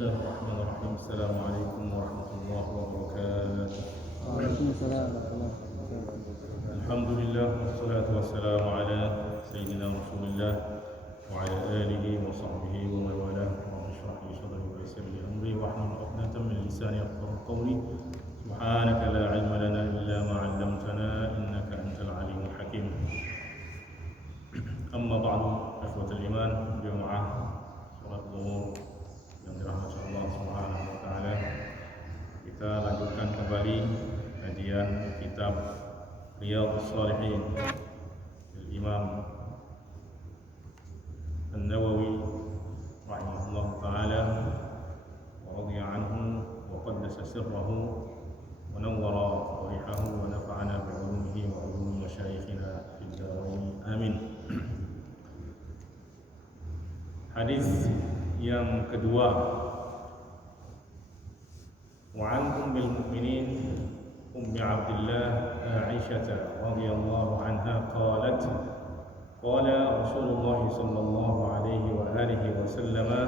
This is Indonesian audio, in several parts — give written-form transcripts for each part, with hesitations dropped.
Bismillahirrahmanirrahim. Assalamualaikum warahmatullahi wabarakatuh. Waalaikumsalam warahmatullahi wabarakatuh. Alhamdulillah wassalatu wassalamu ala sayyidina Rasulillah wa ala alihi wa sahbihi wa man wala. Rabbi shrah li sadri wa yassir li amri wahlul 'uqdatam min lisani yafqahu qawli. Subhanaka la 'ilma lana illa ma 'allamtana innaka antal alimul hakim. Amma ba'du, ikhwatul iman, jamaah salat zuhur yang dirahmati Allah Subhanahu wa taala. Kita lanjutkan kembali kajian kitab Riyadhus Shalihin Imam An-Nawawi rahimahullah taala wa radhiya anhu wa qaddasa sirrahu wa nawwara rihahu wa nafa'ana bi 'ulumihi wa 'ulumi masyayikhina fid darain. Amin. Hadis yang kedua, wa an ummil mu'minin ummi Abdillah Aisyah radhiyallahu anha qalat qala Rasulullah sallallahu alaihi wa alihi wa sallama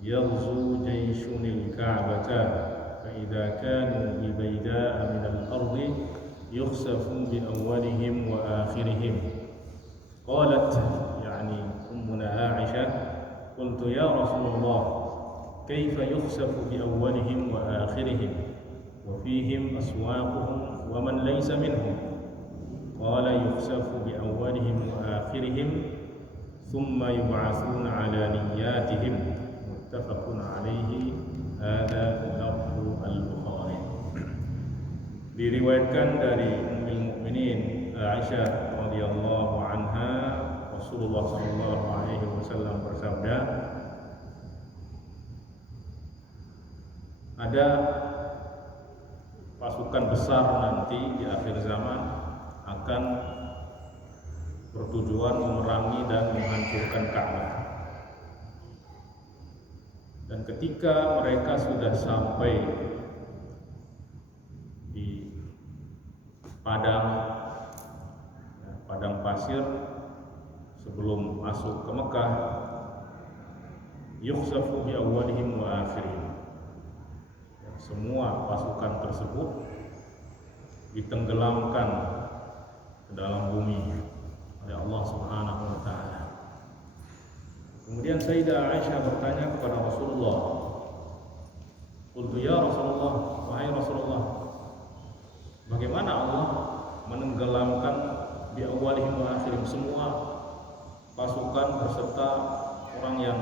yaghzu jayshun al-Ka'bata fa idza kanu bi bayda'a min al-ardi yukhsafu bi awwalihim wa akhirihim. Qalat yani ummuna Aisyah قلت يا رسول الله كيف يخسف بأولهم وآخرهم وفيهم أسواقهم ومن ليس منهم قال يخسف بأولهم وآخرهم ثم يبعثون على نياتهم متفق عليه هذا لفظ البخاري. Diriwayatkan dari Ummul Mukminin Aisyah radhiyallahu anha, Rasulullah sallallahu alaihi wasallam bersabda, ada pasukan besar nanti di akhir zaman akan bertujuan memerangi dan menghancurkan Ka'bah. Dan ketika mereka sudah sampai di padang pasir sebelum masuk ke Mekah, yukhsafu bi awwalihim wa akhirihim. Semua pasukan tersebut ditenggelamkan ke dalam bumi oleh Allah Subhanahu wa taala. Kemudian Sayyidah Aisyah bertanya kepada Rasulullah, "Qultu ya Rasulullah, wahai Rasulullah, bagaimana Allah menenggelamkan bi awwalihim wa akhirihim, semua pasukan beserta orang yang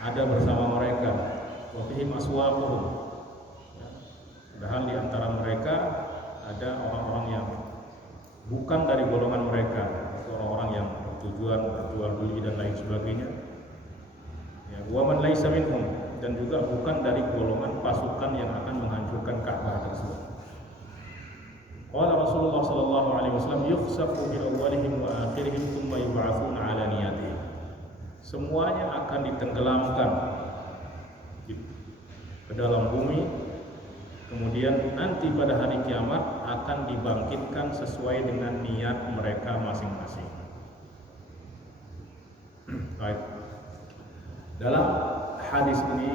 ada bersama mereka, wa fihim aswaquhum, padahal di antara mereka ada orang-orang yang bukan dari golongan mereka, orang-orang yang bertujuan berjual beli dan lain sebagainya, ya, wa man laisa minhum, dan juga bukan dari golongan pasukan yang akan menghancurkan Ka'bah tersebut. Qala Rasulullah sallallahu alaihi wasallam yukhsafu bi awwalihim wa akhirihim thumma yub'atsuna 'ala niyatihim. Semuanya akan ditenggelamkan ke dalam bumi, kemudian nanti pada hari kiamat akan dibangkitkan sesuai dengan niat mereka masing-masing. Baik. Dalam hadis ini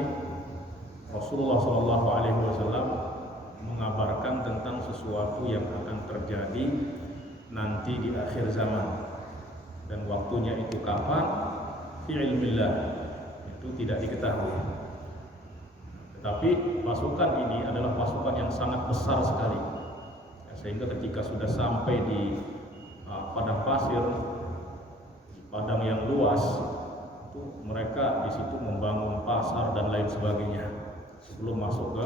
Rasulullah sallallahu alaihi wasallam mengabarkan tentang sesuatu yang akan terjadi nanti di akhir zaman, dan waktunya itu kapan fi ilmillah itu tidak diketahui. Tetapi pasukan ini adalah pasukan yang sangat besar sekali, ya, sehingga ketika sudah sampai di padang pasir, di padang yang luas, itu mereka di situ membangun pasar dan lain sebagainya sebelum masuk ke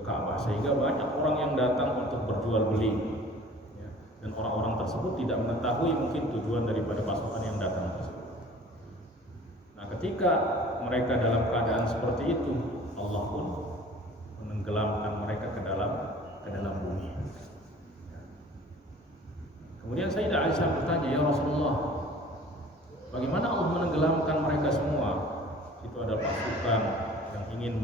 Ka'bah, sehingga banyak orang yang datang untuk berjual beli, ya, dan orang-orang tersebut tidak mengetahui mungkin tujuan daripada pasukan yang datang tersebut. Nah, ketika mereka dalam keadaan seperti itu, Allah pun menenggelamkan mereka ke dalam bumi. Kemudian Sayyidah Aisyah bertanya, ya Rasulullah, bagaimana Allah menenggelamkan mereka semua? Itu adalah pasukan yang ingin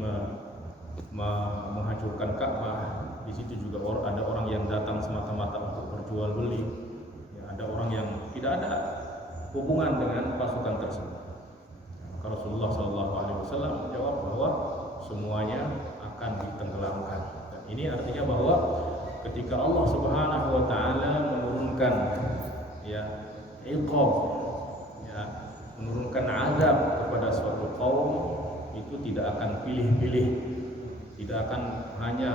menghancurkan Ka'bah. Di situ juga ada orang yang datang semata-mata untuk berjual beli, ya, ada orang yang tidak ada hubungan dengan pasukan tersebut. Maka Rasulullah SAW menjawab bahwa semuanya akan ditenggelamkan. Dan ini artinya bahwa ketika Allah Subhanahu wa taala menurunkan iqab, menurunkan azab kepada suatu kaum, itu tidak akan pilih-pilih, tidak akan hanya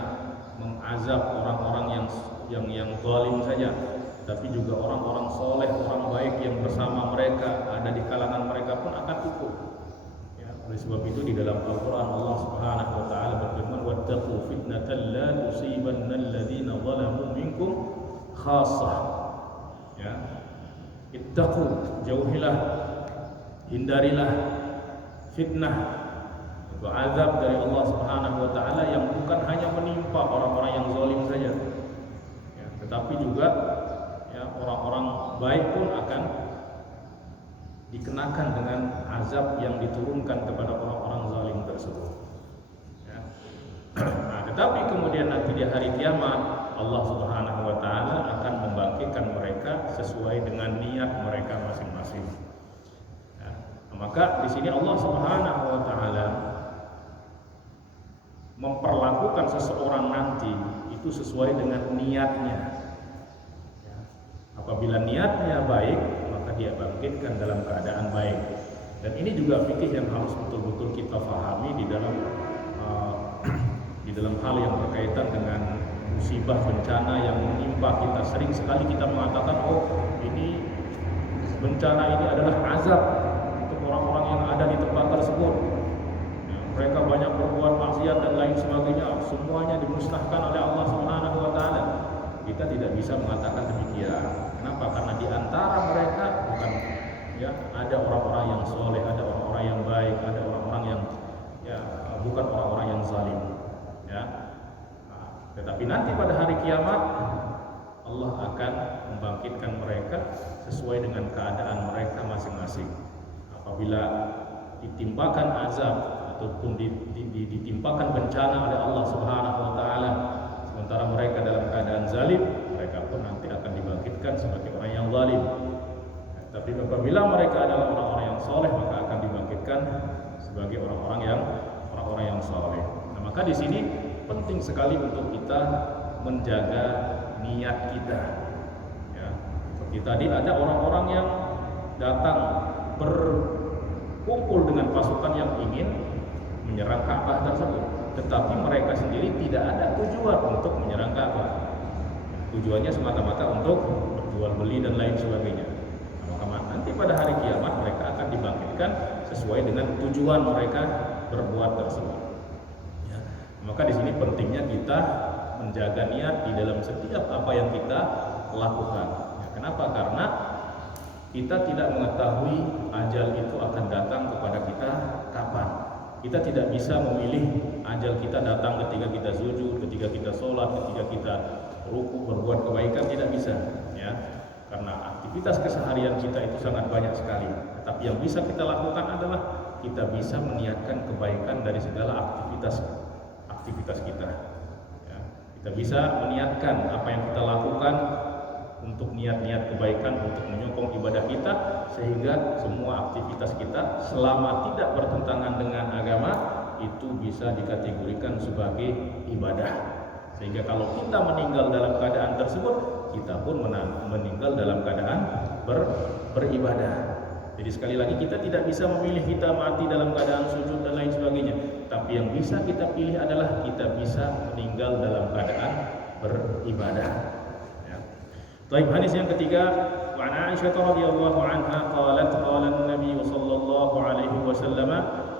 mengazab orang-orang yang zalim saja, tapi juga orang-orang soleh, orang baik yang bersama mereka, ada di kalangan mereka pun akan ikut. Oleh sebab itu di dalam Al-Quran Allah Subhanahu wa taala berfirman, wattaqu fitnatan la tusibanna alladhina zalamu minkum khassah. Ittaqu, jauhilah, hindarilah fitnah, itu azab dari Allah Subhanahu wa taala yang bukan hanya menimpa orang-orang yang zalim saja, tetapi juga orang-orang baik pun akan dikenakan dengan azab yang diturunkan kepada orang-orang zalim tersebut. Nah, tetapi kemudian nanti di hari kiamat Allah Subhanahu wa taala akan membangkitkan mereka sesuai dengan niat mereka masing-masing. Maka di sini Allah Subhanahu wa taala memperlakukan seseorang nanti itu sesuai dengan niatnya. Apabila niatnya baik, maka dia bangkitkan dalam keadaan baik. Dan ini juga fikih yang harus betul-betul kita pahami di dalam hal yang berkaitan dengan musibah bencana yang menimpa kita. Sering sekali kita mengatakan, oh ini bencana ini adalah azab untuk orang-orang yang ada di tempat tersebut. Mereka banyak berbuat maksiat dan lain sebagainya. Semuanya dimusnahkan oleh Allah Subhanahu wa taala. Kita tidak bisa mengatakan demikian. Kenapa? Karena di antara mereka ada orang-orang yang soleh, ada orang-orang yang baik, ada orang-orang yang bukan orang-orang yang zalim. Tetapi nanti pada hari kiamat Allah akan membangkitkan mereka sesuai dengan keadaan mereka masing-masing. Apabila ditimpakan azab ataupun ditimpakan bencana oleh Allah Subhanahu wa taala, sementara mereka dalam keadaan zalim, mereka pun nanti akan dibangkitkan sebagai orang yang zalim. Tapi apabila mereka adalah orang-orang yang soleh, maka akan dibangkitkan sebagai orang-orang yang soleh. Nah, maka di sini penting sekali untuk kita menjaga niat kita. Seperti tadi ada orang-orang yang datang berkumpul dengan pasukan yang ingin menyerang Ka'bah tersebut, tetapi mereka sendiri tidak ada tujuan untuk menyerang Ka'bah. Tujuannya semata-mata untuk berjual beli dan lain sebagainya. Maka nanti pada hari kiamat mereka akan dibangkitkan sesuai dengan tujuan mereka berbuat tersebut. Maka di sini pentingnya kita menjaga niat di dalam setiap apa yang kita lakukan. Kenapa? Karena kita tidak mengetahui ajal itu akan datang kepada kita kapan. Kita tidak bisa memilih ajal kita datang ketika kita sujud, ketika kita sholat, ketika kita ruku, berbuat kebaikan, tidak bisa. Karena aktivitas keseharian kita itu sangat banyak sekali. Tapi yang bisa kita lakukan adalah kita bisa meniatkan kebaikan dari segala aktivitas kita. Kita bisa meniatkan apa yang kita lakukan untuk niat-niat kebaikan, untuk menyokong ibadah kita, sehingga semua aktivitas kita selama tidak bertentangan dengan agama itu bisa dikategorikan sebagai ibadah. Sehingga kalau kita meninggal dalam keadaan tersebut, kita pun meninggal dalam keadaan beribadah. Jadi sekali lagi kita tidak bisa memilih kita mati dalam keadaan sujud dan lain sebagainya. Tapi yang bisa kita pilih adalah kita bisa meninggal dalam keadaan beribadah. Baik, hadis yang ketiga, wa an Aisyah radhiyallahu anha qalat qala an-nabiy sallallahu alaihi wasallam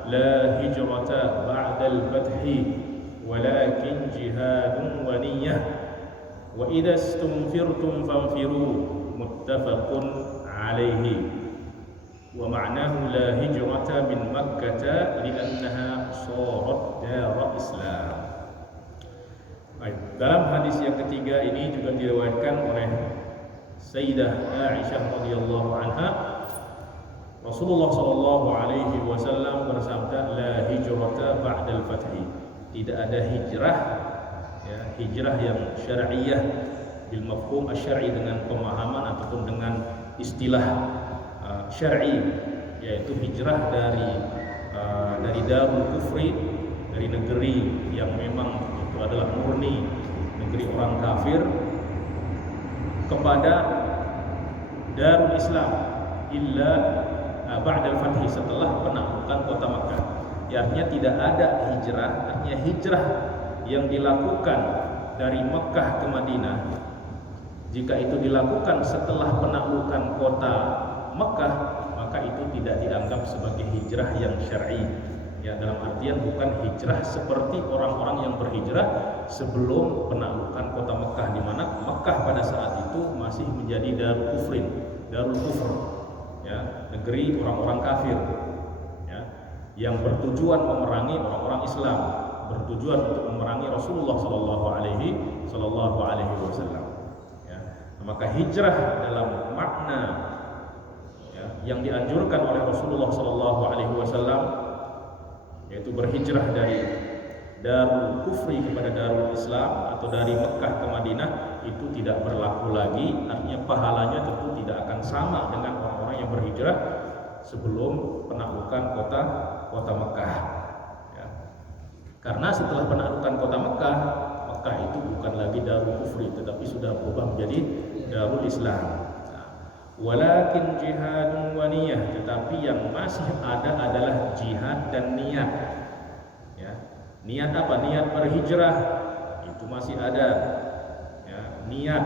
la hijrata ba'da al-fath walakin jihadun wa niyyah wa idza istunfirtum fanfiru muttafaqun alaihi. Wa ma'nahu la hijrata min Makkah li'annaha sarat dar Islam. Baik, dalam hadis yang ketiga ini juga diriwayatkan oleh Sayyidah Aisyah radhiyallahu anha, Rasulullah sallallahu alaihi wasallam bersabda, la hijrata ba'dal fath. Tidak ada hijrah, hijrah yang syar'iyyah bil mafhum asy-syar'i, dengan pemahaman ataupun dengan istilah syar'i, yaitu hijrah dari dari darul kufri, dari negeri yang memang itu adalah murni negeri orang kafir, kepada darul Islam illa ba'da al-fathi, setelah penaklukan kota Makkah. Artinya tidak ada hijrah, artinya hijrah yang dilakukan dari Makkah ke Madinah, jika itu dilakukan setelah penaklukan kota Makkah, maka itu tidak dianggap sebagai hijrah yang syar'i. Ya, dalam artian bukan hijrah seperti orang-orang yang berhijrah sebelum penaklukan kota Makkah, di mana Makkah pada saat itu masih menjadi darul kufrin, darul kufr, ya, negeri orang-orang kafir, ya, yang bertujuan memerangi orang-orang Islam, bertujuan untuk memerangi Rasulullah Sallallahu Alaihi Wasallam. Ya, maka hijrah dalam makna yang dianjurkan oleh Rasulullah Sallallahu Alaihi Wasallam, yaitu berhijrah dari darul kufri kepada darul Islam atau dari Mekah ke Madinah, itu tidak berlaku lagi. Artinya pahalanya tentu tidak akan sama dengan orang-orang yang berhijrah sebelum penaklukan kota Mekah. Ya. Karena setelah penaklukan kota Mekah, Mekah itu bukan lagi darul kufri, tetapi sudah berubah menjadi darul Islam. Walakin jihadun wa niyah, tetapi yang masih ada adalah jihad dan niat. Ya. Niat apa? Niat berhijrah itu masih ada. Ya. Niat,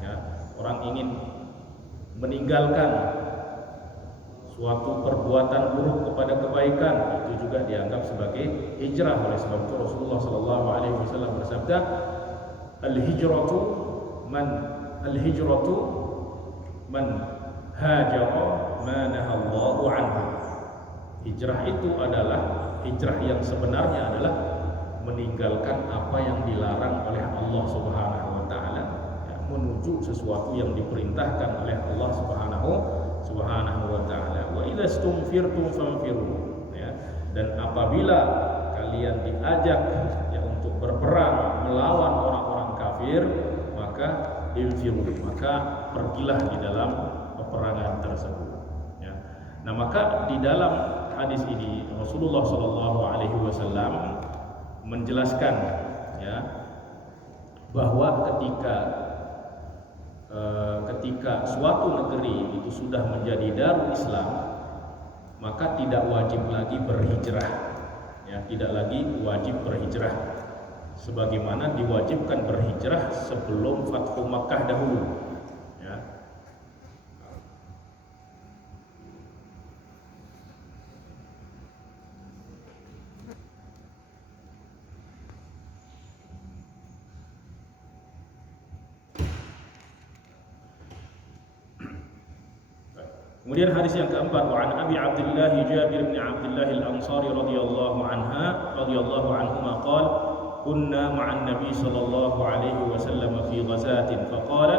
ya, orang ingin meninggalkan suatu perbuatan buruk kepada kebaikan, itu juga dianggap sebagai hijrah. Oleh sebab itu Rasulullah Sallallahu Alaihi Wasallam bersabda, al-hijratu man hajara ma nahallahu anhu. Hijrah itu adalah, hijrah yang sebenarnya adalah meninggalkan apa yang dilarang oleh Allah Subhanahu wa taala, ya, menuju sesuatu yang diperintahkan oleh Allah Subhanahu wa taala. Wa idza stumfirtum fanfiru, ya, dan apabila kalian diajak, ya, untuk berperang melawan orang-orang kafir, maka infiru, maka pergilah di dalam peperangan tersebut. Ya. Nah, maka di dalam hadis ini Rasulullah Shallallahu Alaihi Wasallam menjelaskan, ya, bahwa ketika suatu negeri itu sudah menjadi darul Islam, maka tidak wajib lagi berhijrah, ya, tidak lagi wajib berhijrah, sebagaimana diwajibkan berhijrah sebelum Fathu Makkah dahulu. Ya. Kemudian hadis yang keempat, wa an Abi Abdullah Jabir bin Abdullah al-Ansari radhiyallahu anhuma qala kunna ma'an Nabi sallallahu alaihi wasallam fi ghazatin faqala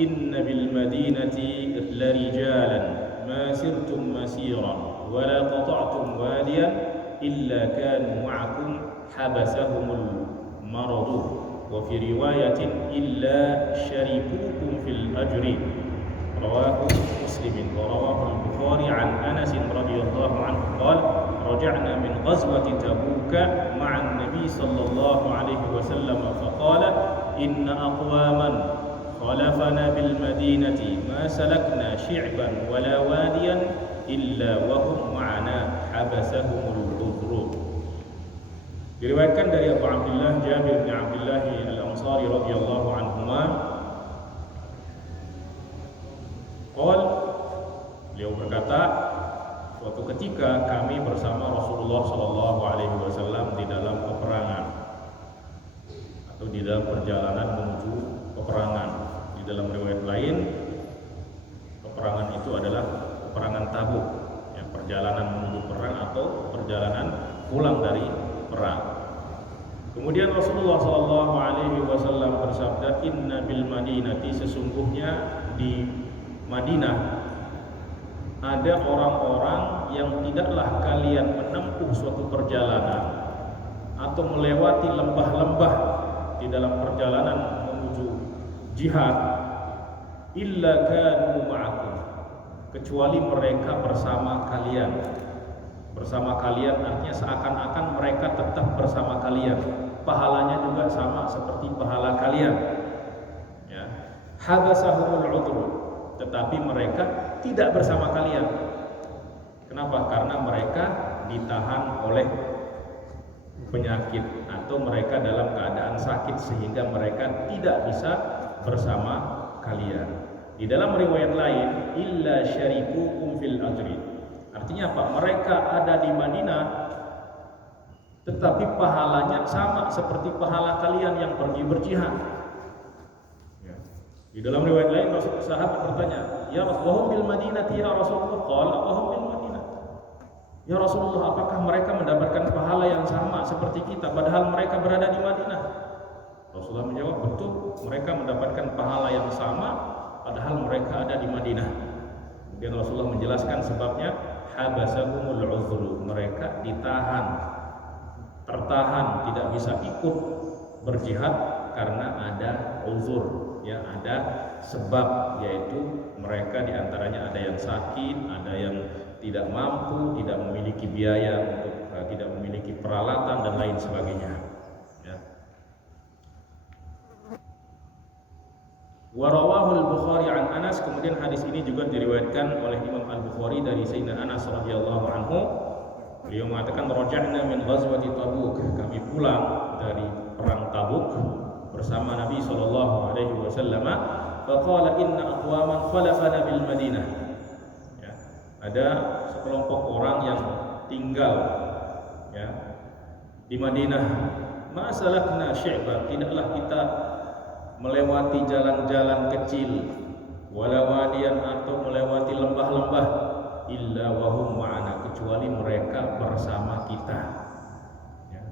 inna bil madinati la rijalan ma sirtum masiran wa la qata'tum wadiyan illa kanu ma'akum habasahumul maradu wa fi riwayatin illa sharikukum fil ajri rawahu Muslim wa rawahu al-Bukhari an Anas radhiyallahu anhu qala رجعنا من غزوة تبوك مع النبي صلى الله عليه وسلم فقال إن أقواما خلفنا بالمدينة ما سلكنا شعبا ولا واديا إلا وهم معنا حبسهم العذر. Diriwayatkan dari Abu Abdullah Jabir bin Abdullah al-Ansari radhiyallahu anhuma, beliau berkata, suatu ketika kami bersama Rasulullah Shallallahu Alaihi Wasallam di dalam peperangan atau di dalam perjalanan menuju peperangan. Di dalam riwayat lain, peperangan itu adalah peperangan Tabuk, ya, perjalanan menuju perang atau perjalanan pulang dari perang. Kemudian Rasulullah Shallallahu Alaihi Wasallam bersabda, Inna bil Madinati, sesungguhnya di Madinah ada orang-orang yang tidaklah kalian menempuh suatu perjalanan atau melewati lembah-lembah di dalam perjalanan menuju jihad illa kanu ma'akum, kecuali mereka bersama kalian. Bersama kalian artinya seakan-akan mereka tetap bersama kalian. Pahalanya juga sama seperti pahala kalian. Ya. Habasahumul udhr, tetapi mereka tidak bersama kalian. Kenapa? Karena mereka ditahan oleh penyakit atau mereka dalam keadaan sakit sehingga mereka tidak bisa bersama kalian. Di dalam riwayat lain, illa syarikukum fil ajri. Artinya apa? Mereka ada di Madinah tetapi pahalanya sama seperti pahala kalian yang pergi berjihad. Ya. Di dalam riwayat lain sahabat bertanya, "Ya Rasulullah bil Madinati ya Rasulullah?" Qala wa hum bil Madinah. Ya Rasulullah, apakah mereka mendapatkan pahala yang sama seperti kita padahal mereka berada di Madinah? Rasulullah menjawab, betul, mereka mendapatkan pahala yang sama padahal mereka ada di Madinah. Kemudian Rasulullah menjelaskan sebabnya, habasahumul uzru, mereka ditahan, tertahan, tidak bisa ikut berjihad karena ada uzur, ya, ada sebab, yaitu mereka diantaranya ada yang sakit, ada yang tidak mampu, tidak memiliki biaya untuk tidak memiliki peralatan dan lain sebagainya. Ya. Warawahul Bukhari an Anas, kemudian hadis ini juga diriwayatkan oleh Imam Al Bukhari dari Sayyidina Anas radhiyallahu anhu. Beliau mengatakan, raja'na min ghazwati Tabuk, kami pulang dari perang Tabuk bersama Nabi sallallahu alaihi wasallam. Faqala inna aqwaman khalafana bil Madinah. Ya, ada sekelompok orang yang tinggal, ya, di Madinah. Ma salakna syai'ban, tidaklah kita melewati jalan-jalan kecil, wala wadiyan, atau melewati lembah-lembah, illa wahum ma'ana, kecuali mereka bersama kita. Ya.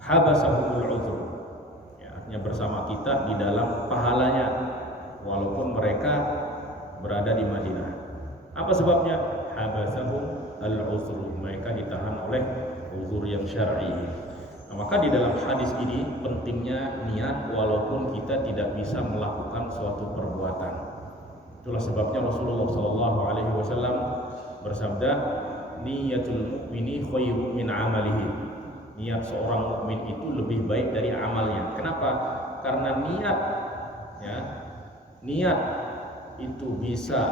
Habasahumul udhr, ya, artinya bersama kita di dalam pahalanya walaupun mereka berada di Madinah. Apa sebabnya? Habasahum al-udhr, mereka ditahan oleh uzur yang syar'i. Nah, maka di dalam hadis ini pentingnya niat walaupun kita tidak bisa melakukan suatu perbuatan. Itulah sebabnya Rasulullah SAW bersabda, niyatul mu'mini khairu min amalihi. Niat seorang mukmin itu lebih baik dari amalnya. Kenapa? Karena niat, ya, niat itu bisa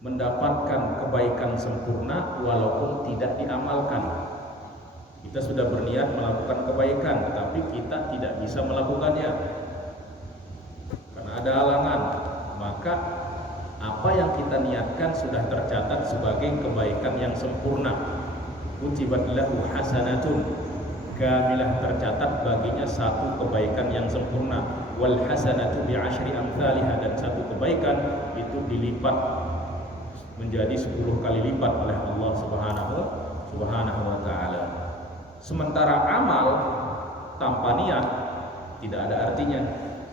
mendapatkan kebaikan sempurna walaupun tidak diamalkan. Kita sudah berniat melakukan kebaikan, tetapi kita tidak bisa melakukannya karena ada halangan. Maka apa yang kita niatkan sudah tercatat sebagai kebaikan yang sempurna. Kutibat lahu hasanatun kamilah, tercatat baginya satu kebaikan yang sempurna. Wal hasanatu bi asyri amsalihha, dan satu kebaikan itu dilipat menjadi 10 kali lipat oleh Allah Subhanahu wa taala. Sementara amal tanpa niat tidak ada artinya,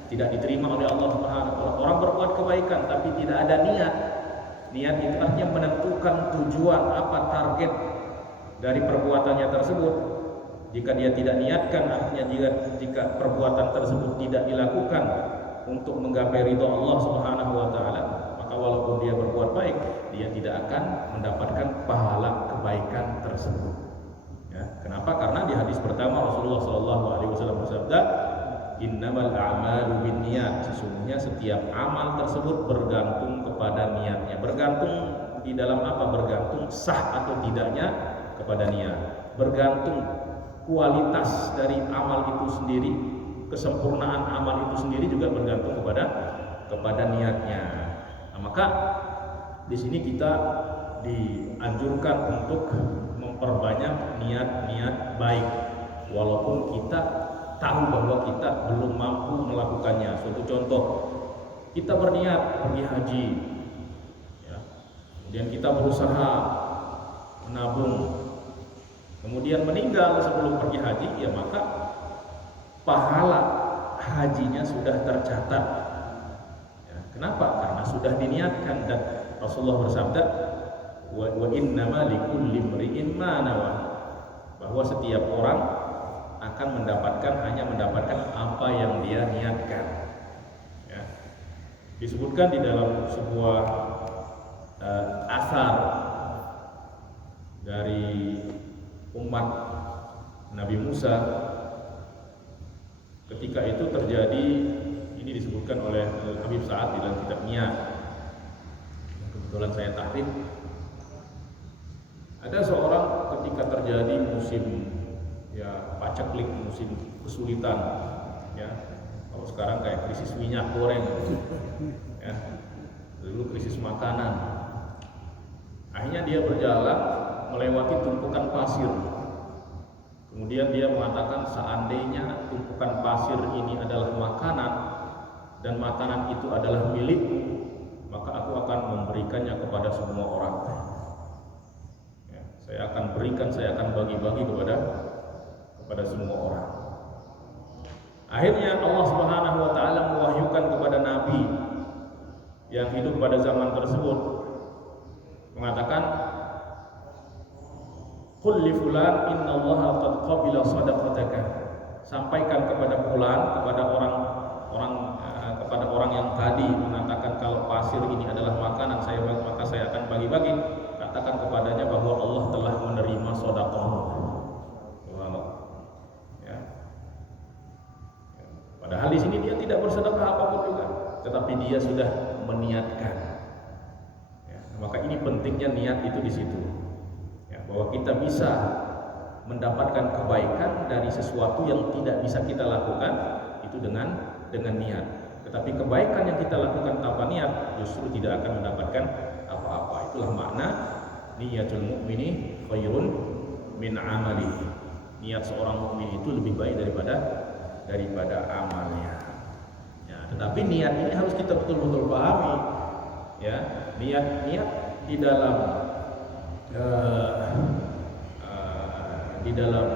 tidak diterima oleh Allah Subhanahu wa taala. Orang berbuat kebaikan tapi tidak ada niat. Niat itu artinya menentukan tujuan, apa target dari perbuatannya tersebut. Jika dia tidak niatkan, artinya jika perbuatan tersebut tidak dilakukan untuk menggapai ridha Allah Subhanahu wa taala, maka walaupun dia berbuat baik, dia tidak akan mendapatkan pahala kebaikan tersebut. Ya, kenapa? Karena di hadis pertama Rasulullah SAW bersabda, innamal a'malu binniyat, sesungguhnya setiap amal tersebut bergantung kepada niatnya. Bergantung di dalam apa? Bergantung sah atau tidaknya kepada niat. Bergantung kualitas dari amal itu sendiri, kesempurnaan amal itu sendiri juga bergantung kepada niatnya. Nah, maka di sini kita dianjurkan untuk memperbanyak niat-niat baik walaupun kita tahu bahwa kita belum mampu melakukannya. Suatu contoh, kita berniat pergi haji, ya, kemudian kita berusaha menabung, kemudian meninggal sebelum pergi haji, ya maka pahala hajinya sudah tercatat. Ya, kenapa? Karena sudah diniatkan, dan Rasulullah bersabda, wa innama likulli imri'in ma nawa, bahwa setiap orang akan hanya mendapatkan apa yang dia niatkan. Ya. Disebutkan di dalam sebuah asar dari umat Nabi Musa. Ketika itu terjadi, ini disebutkan oleh Habib Sa'ad di dalam kitabnya, kebetulan saya tahrif. Ada seorang ketika terjadi musim paceklik, musim kesulitan, ya. Kalau sekarang kayak krisis minyak goreng, ya. Dulu krisis makanan. Akhirnya dia berjalan melewati tumpukan pasir. Kemudian dia mengatakan, seandainya tumpukan pasir ini adalah makanan dan makanan itu adalah milikku, maka aku akan memberikannya kepada semua orang. Ya, saya akan berikan, saya akan bagi-bagi kepada semua orang. Akhirnya Allah Subhanahu wa taala mewahyukan kepada nabi yang hidup pada zaman tersebut, mengatakan, qul li fulan innallaha qad qabila shadaqataka. Sampaikan kepada fulan, kepada orang yang tadi mengatakan kalau pasir ini adalah makanan maka saya akan bagi-bagi. Katakan kepadanya bahwa Allah telah menerima sedekahmu. Subhanallah. Ya. Padahal di sini dia tidak bersedekah apapun juga, tetapi dia sudah meniatkan. Ya, maka ini pentingnya niat itu di situ. Bahwa kita bisa mendapatkan kebaikan dari sesuatu yang tidak bisa kita lakukan itu dengan niat. Tetapi kebaikan yang kita lakukan tanpa niat justru tidak akan mendapatkan apa-apa. Itulah makna niyatul mukmini khairun min amali. Niat seorang mukmin itu lebih baik daripada amalnya. Ya, tetapi niat ini harus kita betul-betul pahami. Ya, niat di dalam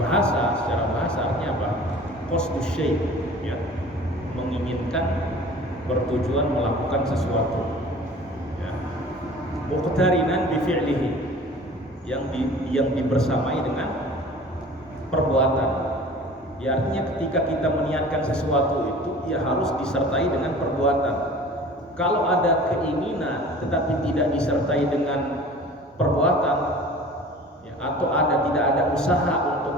bahasa, secara bahasa artinya apa? Qasdus syai', ya, menginginkan, bertujuan melakukan sesuatu, ya. Muqtarinan bi fi'lihi, yang dibersamai dengan perbuatan. Ya, artinya ketika kita meniatkan sesuatu itu ya harus disertai dengan perbuatan. Kalau ada keinginan tetapi tidak disertai dengan perbuatan, ya, atau tidak ada usaha untuk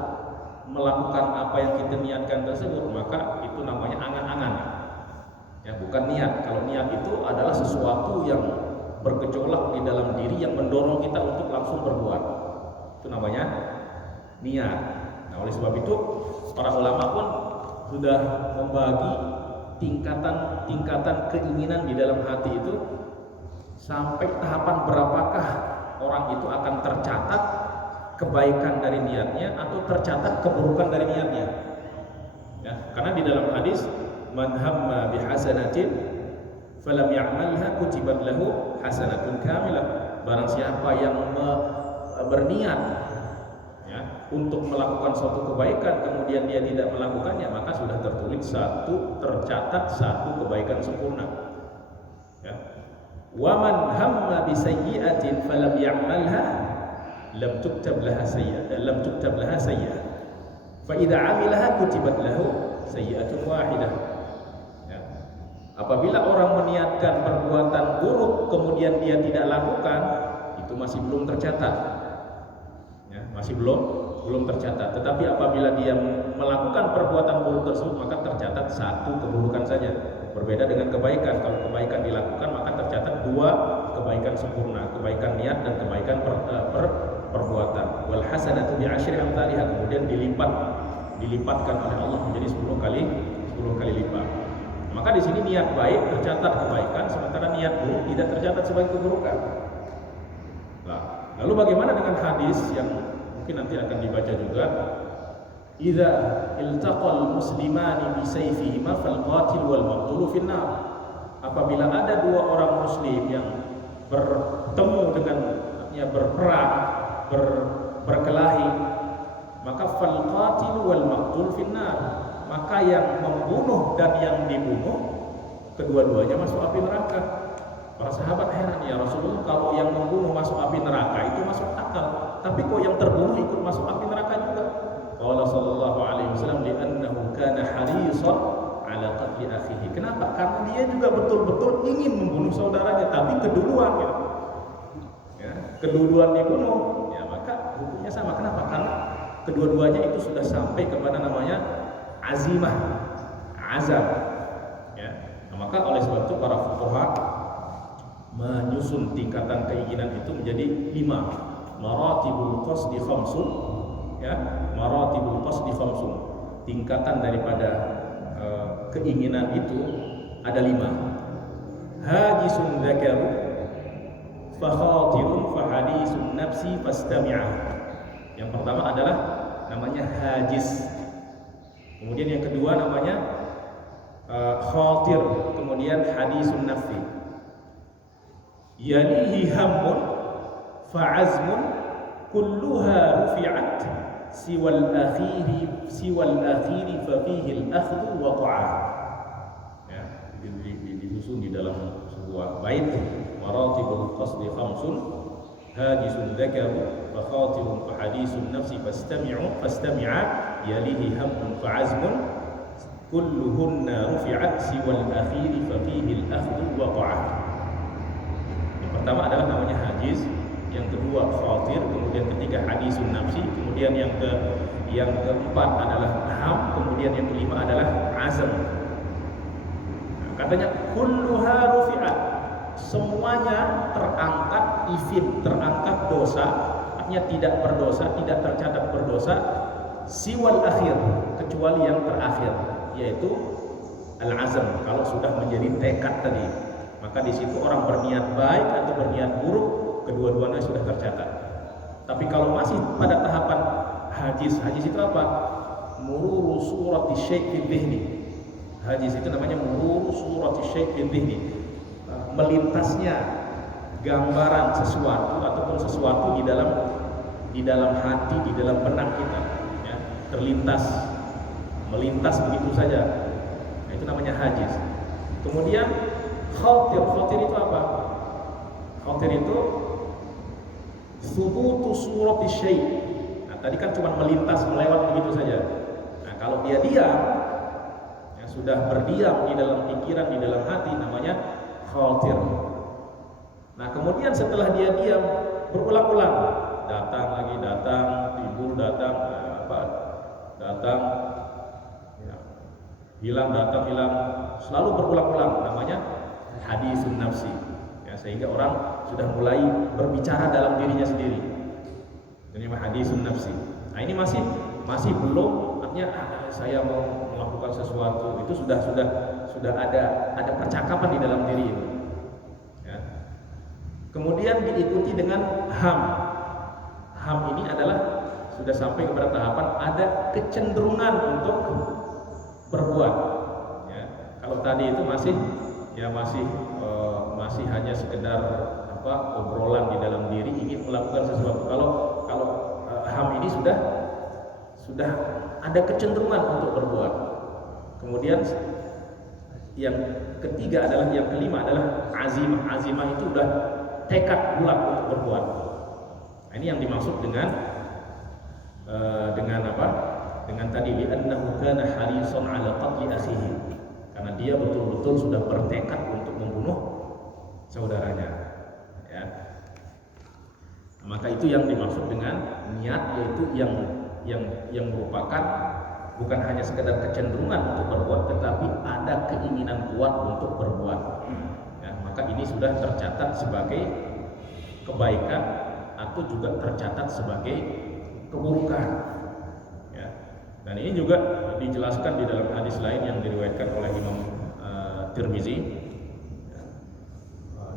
melakukan apa yang kita niatkan tersebut, maka itu namanya angan-angan, ya, bukan niat. Kalau niat itu adalah sesuatu yang bergejolak di dalam diri yang mendorong kita untuk langsung berbuat, itu namanya niat. Nah, oleh sebab itu para ulama pun sudah membagi tingkatan keinginan di dalam hati itu sampai tahapan berapakah orang itu akan tercatat kebaikan dari niatnya atau tercatat keburukan dari niatnya. Ya, karena di dalam hadis, man hamma bihasanatin falam ya'malha kutibat lahu hasanatun kamilah. Barang siapa yang berniat, ya, untuk melakukan suatu kebaikan kemudian dia tidak melakukannya, maka sudah tercatat satu kebaikan sempurna. Ya. Wa man hamma bi sayyi'atin falam ya'malha lam tuktab laha sayyi'ah. Fa idza 'amilaha kutibat lahu sayyi'atun wahidah. Ya. Apabila orang meniatkan perbuatan buruk kemudian dia tidak lakukan, itu masih belum tercatat. Ya, masih belum tercatat. Tetapi apabila dia melakukan perbuatan buruk tersebut, maka tercatat satu keburukan saja. Berbeda dengan kebaikan. Kalau kebaikan dilakukan, maka tercatat dua kebaikan sempurna, kebaikan niat dan kebaikan perbuatan. Wal hasanatu bi asyri amsalihha, kemudian dilipatkan oleh Allah menjadi 10 kali lipat. Maka di sini niat baik tercatat kebaikan, sementara niat buruk tidak tercatat sebagai keburukan. Nah, lalu bagaimana dengan hadis yang mungkin nanti akan dibaca juga? Idza iltaqal muslimani bi sayfihima fal qatil wal maqtul fin nar. Apabila ada dua orang muslim yang bertemu dengan, artinya berperang, berkelahi, maka fal qatil wal maqtul fin nar. Maka yang membunuh dan yang dibunuh kedua-duanya masuk api neraka. Para sahabat heran, ya Rasulullah, kalau yang membunuh masuk api neraka itu masuk akal, tapi kok yang terbunuh ikut masuk api neraka juga? Qala sallallahu alaihi wasallam, li'annahu kana harisan ala qatli akhihi. Kenapa? Karena dia juga betul-betul ingin membunuh saudaranya, tapi keduluan, ya. kedua-duanya dibunuh, ya maka hukumnya sama. Kenapa? Karena kedua-duanya itu sudah sampai kepada namanya azimah, azam. Ya. Nah, maka oleh sebab itu para fuqaha menyusun tingkatan keinginan itu menjadi 5. Maratibul qasdi khamsun, ya, maratibul qasdi khamsun. Tingkatan daripada keinginan itu ada 5. Hajisun dzakaru fa khatirun fa hadisun nafsi fastami'ah. Yang pertama adalah namanya hajiz. Kemudian yang kedua namanya khatir, kemudian hadisun nafsi. Yalihi hammun fa'azmun kulluha rufi'at siwal akhiri fa fihi al-akhdhu waqa'a. Ya, disusun di dalam sebuah bait. Maratibul qasdi khamsun hajisun dzakaru fa khatirun fa hadisun nafsi fastami'a yalihi hammun fa'azmun kulluhunna rufi'at siwal akhiri fa fihi al-akhdhu waqa'a. Yang pertama adalah namanya hajiz, yang kedua khatir, kemudian ketiga hadisun nafsi, kemudian yang keempat adalah ham, kemudian yang kelima adalah azam. Nah, katanya kulluha rufi'at, semuanya terangkat ifim, terangkat dosa, artinya tidak berdosa, tidak tercatat berdosa, siwal akhir, kecuali yang terakhir, yaitu al-azam. Kalau sudah menjadi tekad tadi, maka di situ orang berniat baik atau berniat buruk, kedua-duanya sudah tercatat. Tapi kalau masih pada tahapan hajiz, hajiz itu apa? Mururu surati syai' fi dhihni. Hajiz itu namanya mururu surati syai' fi dhihni. Melintasnya gambaran sesuatu ataupun sesuatu di dalam hati, di dalam benak kita, ya, terlintas, melintas begitu saja. Nah, itu namanya hajiz. Kemudian khatir, khatir itu apa? Khatir itu subutu surati syai'. Nah, tadi kan cuma melintas, melewat begitu saja. Nah, kalau dia diam, ya, sudah berdiam di dalam pikiran, di dalam hati, namanya khatir. Nah, kemudian setelah dia diam, berulang-ulang, datang lagi, datang, timbul, datang, datang, ya, hilang, datang, hilang, selalu berulang-ulang, namanya hadisun nafsi. Ya, sehingga orang sudah mulai berbicara dalam dirinya sendiri. Ini hadisun nafsi. Nah, ini masih belum, artinya saya mau melakukan sesuatu, itu sudah ada percakapan di dalam diri itu. Ya. Kemudian diikuti dengan ham. Ham ini adalah sudah sampai kepada tahapan ada kecenderungan untuk berbuat. Ya. Kalau tadi itu masih hanya sekedar obrolan di dalam diri ingin melakukan sesuatu. Kalau ham ini sudah ada kecenderungan untuk berbuat. Kemudian yang ketiga adalah, yang kelima adalah azimah. Azimah itu udah tekad bulat untuk berbuat. Nah, ini yang dimaksud dengan apa? Dengan tadi li'annahu kana harisan 'ala qatli akhihi. Karena dia betul-betul sudah bertekad untuk membunuh saudaranya. Ya. Maka itu yang dimaksud dengan niat, yaitu yang merupakan bukan hanya sekedar kecenderungan untuk berbuat, tetapi ada keinginan kuat untuk berbuat. Ya, maka ini sudah tercatat sebagai kebaikan atau juga tercatat sebagai keburukan. Ya. Dan ini juga dijelaskan di dalam hadis lain yang diriwayatkan oleh Imam Tirmizi, ya,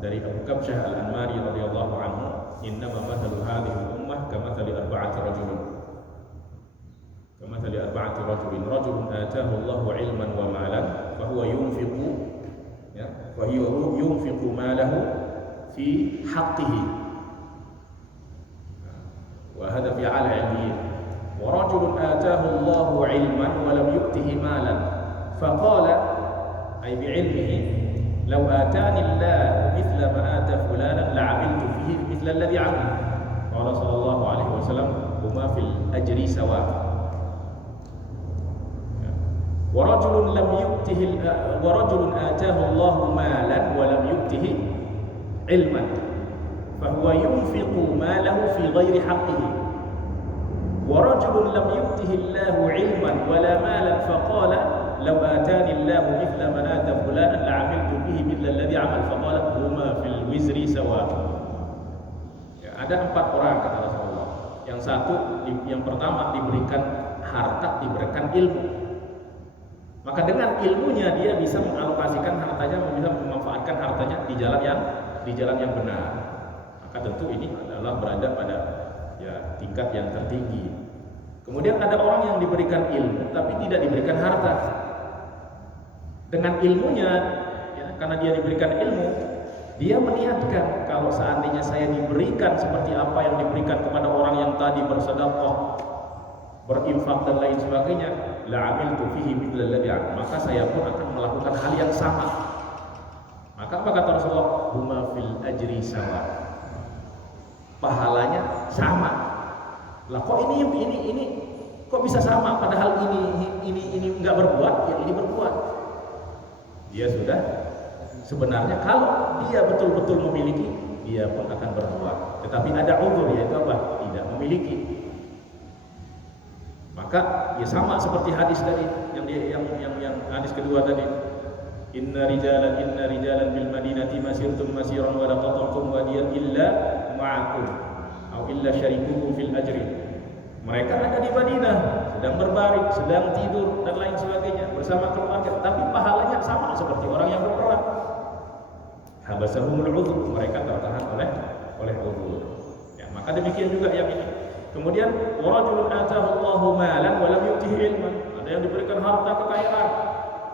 dari Abu Kabsyah Al-Anmari radhiyallahu anhu, innama mathalu hadhihi al-ummah kamathali arba'ati rajulin. Kamathali arba'ati rajulin, rajulun ataahu Allahu 'ilman wa malan fa huwa yunfiqu, ya, fa huwa yunfiqu malahu fi haqqihi. Wa hadha fi 'ala 'ilmihi. Wa rajulun ataahu Allahu 'ilman wa lam yu'tihi malan fa qala ay bi'ilmihi law atani Allah mithla ma ata fulanan la'amiltu fihi mithla alladhi 'amila. Qala sallallahu alaihi wasallam huma fil ajri sawa. Wa rajulun ataahu Allahu malan wa lam yu'tihi 'ilman fahuwa yunfiqu malahu fi ghairi haqqihi wa rajulun lam yu'tihi Allahu 'ilman wala malan faqala law atani Allahu mithla ma ata fulanan la'amiltu bihi mithla alladhi 'amal faqala huma fil wizri sawa. Ya, ada 4 orang kata Rasulullah. Yang satu, yang pertama diberikan harta, diberikan ilmu. Maka dengan ilmunya dia bisa mengalokasikan hartanya, bisa memanfaatkan hartanya di jalan yang benar. Maka tentu ini adalah berada pada tingkat yang tertinggi. Kemudian ada orang yang diberikan ilmu tapi tidak diberikan harta. Dengan ilmunya, karena dia diberikan ilmu, dia meniatkan kalau seandainya saya diberikan seperti apa yang diberikan kepada orang yang tadi bersedekah, berinfak dan lain sebagainya, la'amiltu fihi mithla alladhi 'amal, maka saya pun akan melakukan hal yang sama. Maka apa kata Rasulullah? Huma fil ajri sawa. Pahalanya sama. Lah kok ini kok bisa sama padahal ini enggak berbuat, ini berbuat. Dia sudah sebenarnya kalau dia betul-betul memiliki, dia pun akan berbuat. Tetapi ada uzur, yaitu apa? Tidak memiliki. Maka ya sama seperti hadis tadi yang hadis kedua tadi. Inna rijalan bil madinati masirtum masiran wa laqatartum wadiyan illa ma'akum atau illa syarikukum fil ajri. Mereka ada di Madinah, sedang berbaring, sedang tidur dan lain sebagainya bersama keluarga, tapi pahalanya sama seperti orang yang berperang. Habasahumul udhur, mereka tertahan oleh udhur. Ya, maka demikian juga yang ini. Kemudian warajulun atahu Allahu malan wa lam yu'tihi ilman. Ada yang diberikan harta kekayaan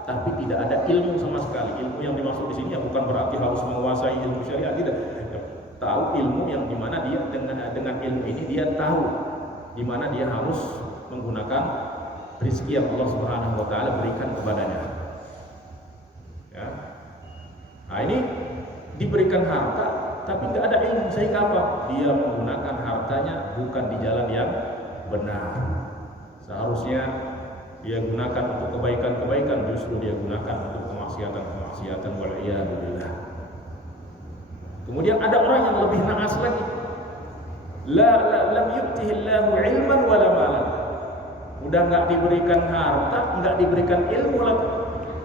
tapi tidak ada ilmu sama sekali. Ilmu yang dimaksud di sini bukan berarti harus menguasai ilmu syariat, tidak. Tahu ilmu yang dimana dia dengan ilmu ini dia tahu di mana dia harus menggunakan rezeki yang Allah Subhanahu wa taala berikan kepadanya. Ya. Nah, ini diberikan harta tapi tidak ada ilmu, sehingga apa? Dia menggunakan hartanya bukan di jalan yang benar. Seharusnya dia gunakan untuk kebaikan-kebaikan, justru dia gunakan untuk kemaksiatan wal-iyadu billah. Kemudian ada orang yang lebih naas lagi. Lam yu'tihi Allahu 'ilman wala malan. Udah enggak diberikan harta, enggak diberikan ilmu lagi.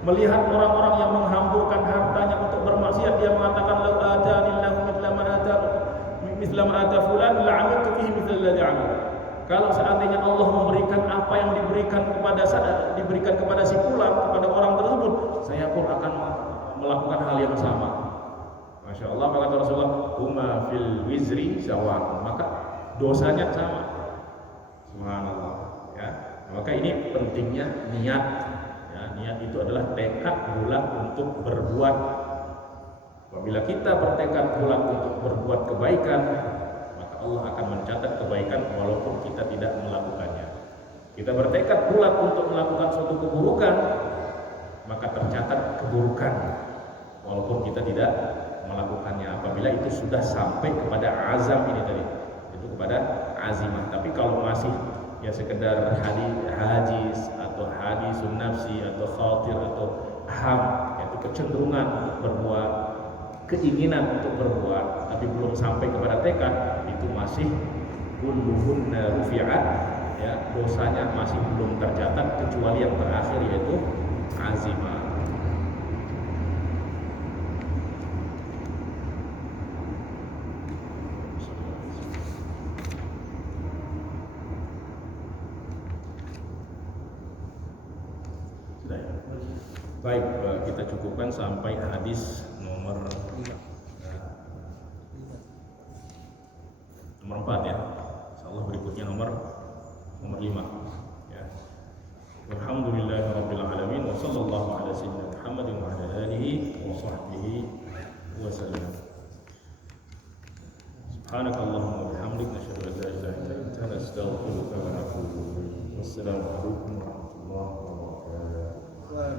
Melihat orang-orang yang menghamburkan hartanya untuk bermaksiat, dia mengatakan law atani Allahu mithla ma ata fulan la'amiltu fihi mithla alladhi 'amal. Kalau seandainya Allah memberikan apa yang diberikan kepada si fulan, kepada orang tersebut, saya pun akan melakukan hal yang sama. Masya Allah, maka kata Rasulullah, huma fil wizri sawa, maka dosanya sama. Subhanallah. Ya, maka ini pentingnya niat. Ya, niat itu adalah tekad bulat untuk berbuat. Apabila kita bertekad bulat untuk berbuat kebaikan, maka Allah akan mencatat kebaikan walaupun kita tidak melakukannya. Kita bertekad bulat untuk melakukan suatu keburukan, maka tercatat keburukan walaupun kita tidak melakukannya. Apabila itu sudah sampai kepada azam ini tadi, itu kepada azimah. Tapi kalau masih ya sekedar hadis atau hadisun nafsi atau khatir atau ham, yaitu kecenderungan untuk berbuat, keinginan untuk berbuat, tapi belum sampai kepada tekad, itu masih kulluhunna rufi'at, ya, dosanya masih belum tercatat kecuali yang terakhir yaitu azimah. Baik, kita cukupkan sampai hadis nomor 4 ya. Insyaallah berikutnya nomor 5 ya. Alhamdulillahirabbil alamin wa sallallahu ala sayyidina Muhammadin wa ala alihi wa sahbihi wa sallam. Subhanakallahumma wa bihamdika asyhadu an la ilaha illa anta astaghfiruka wa atubu ilaik. Wassalamu alaikum warahmatullahi wabarakatuh.